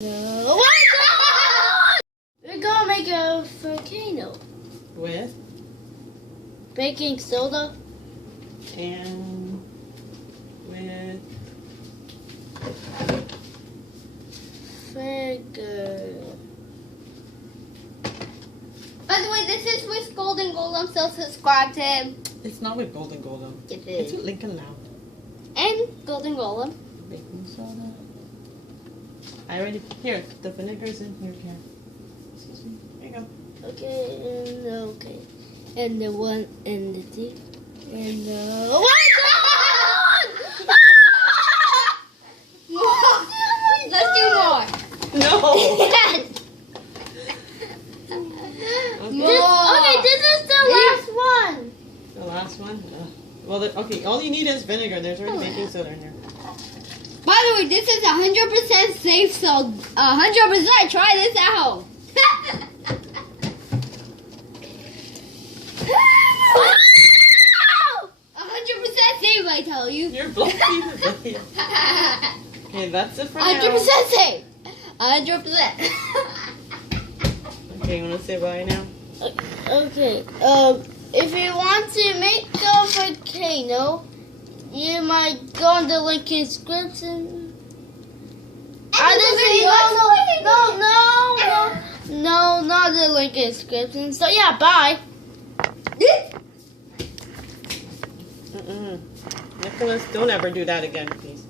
No. What? We're gonna make a volcano With baking soda and with vinegar. By the way, this is with Golden Golem, so subscribe to him. it's not with Golden Golem. It It's is. with Lincoln Loud. And Golden Golem. Baking soda. I already here. The vinegar's in here, Karen. Excuse me. Here you go. Okay, and the one and the two and the what? Let's do more. No. Yes. Okay. This is the last one. The last one. Well, okay. All you need is vinegar. There's already baking soda in here. By the way, this is 100% safe, so 100% try this out. 100% safe, I tell you. You're blocking the video. Okay, that's it for now. 100% safe. 100%. Okay, you want to say bye now? Okay. If you want to make a volcano, you might go on the link in description. No, not the link in description. So yeah, bye. Nicholas, don't ever do that again, please.